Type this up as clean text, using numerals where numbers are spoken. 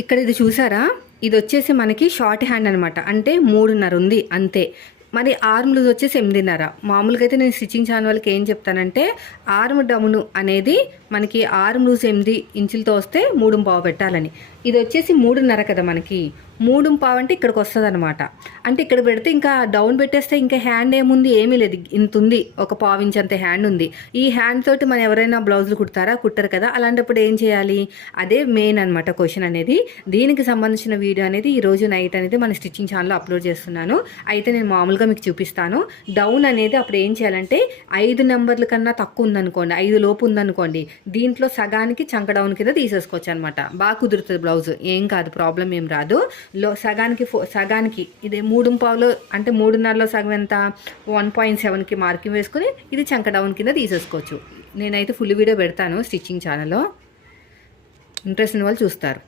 ఇక్కడ ఇది చూసారా, ఇది వచ్చేసి మనకి షార్ట్ హ్యాండ్ అనమాట, అంటే 3.5 ఉంది అంతే. మరి ఆర్మ్ లూజ్ వచ్చేసి 8.5. మామూలుగా అయితే నేను స్టిచ్చింగ్ ఛానల్ వాళ్ళకి ఏం చెప్తానంటే, ఆర్మ్ డౌన్ అనేది మనకి ఆర్మ్ లూజ్ 8 ఇంచులతో వస్తే 3.5 పెట్టాలని. ఇది వచ్చేసి 3.5 కదా మనకి, 3.5 అంటే ఇక్కడికి వస్తుంది అనమాట. అంటే ఇక్కడ పెడితే ఇంకా డౌన్ పెట్టేస్తే ఇంకా హ్యాండ్ ఏముంది, ఏమీ లేదు, ఇంత ఉంది, ఒక 1/4 ఇంచ్ అంతే హ్యాండ్ ఉంది. ఈ హ్యాండ్ తోటి మనం ఎవరైనా బ్లౌజులు కుట్టరు కదా, అలాంటప్పుడు ఏం చేయాలి, అదే మెయిన్ అనమాట క్వశ్చన్ అనేది. దీనికి సంబంధించిన వీడియో అనేది ఈరోజు నైట్ అనేది మన స్టిచ్చింగ్ ఛానల్లో అప్లోడ్ చేస్తున్నాను. అయితే నేను మామూలుగా మీకు చూపిస్తాను. డౌన్ అనేది అప్పుడు ఏం చేయాలంటే 5 నెంబర్ల కన్నా తక్కువ ఉందనుకోండి, 5 లోపు ఉందనుకోండి, దీంట్లో సగానికి చంక డౌన్ కింద తీసేసుకోవచ్చు అనమాట. బాగా కుదురుతుంది బ్లౌజ్, ఏం కాదు, ప్రాబ్లం ఏం రాదు. సగానికి ఇది 3.5లో అంటే 3.5లో సగం ఎంత, 1.7కి మార్కింగ్ వేసుకుని ఇది చంక డౌన్ కింద తీసేసుకోవచ్చు. నేనైతే ఫుల్ వీడియో పెడతాను స్టిచ్చింగ్ ఛానల్లో, ఇంట్రెస్ట్ ఉన్న వాళ్ళు చూస్తారు.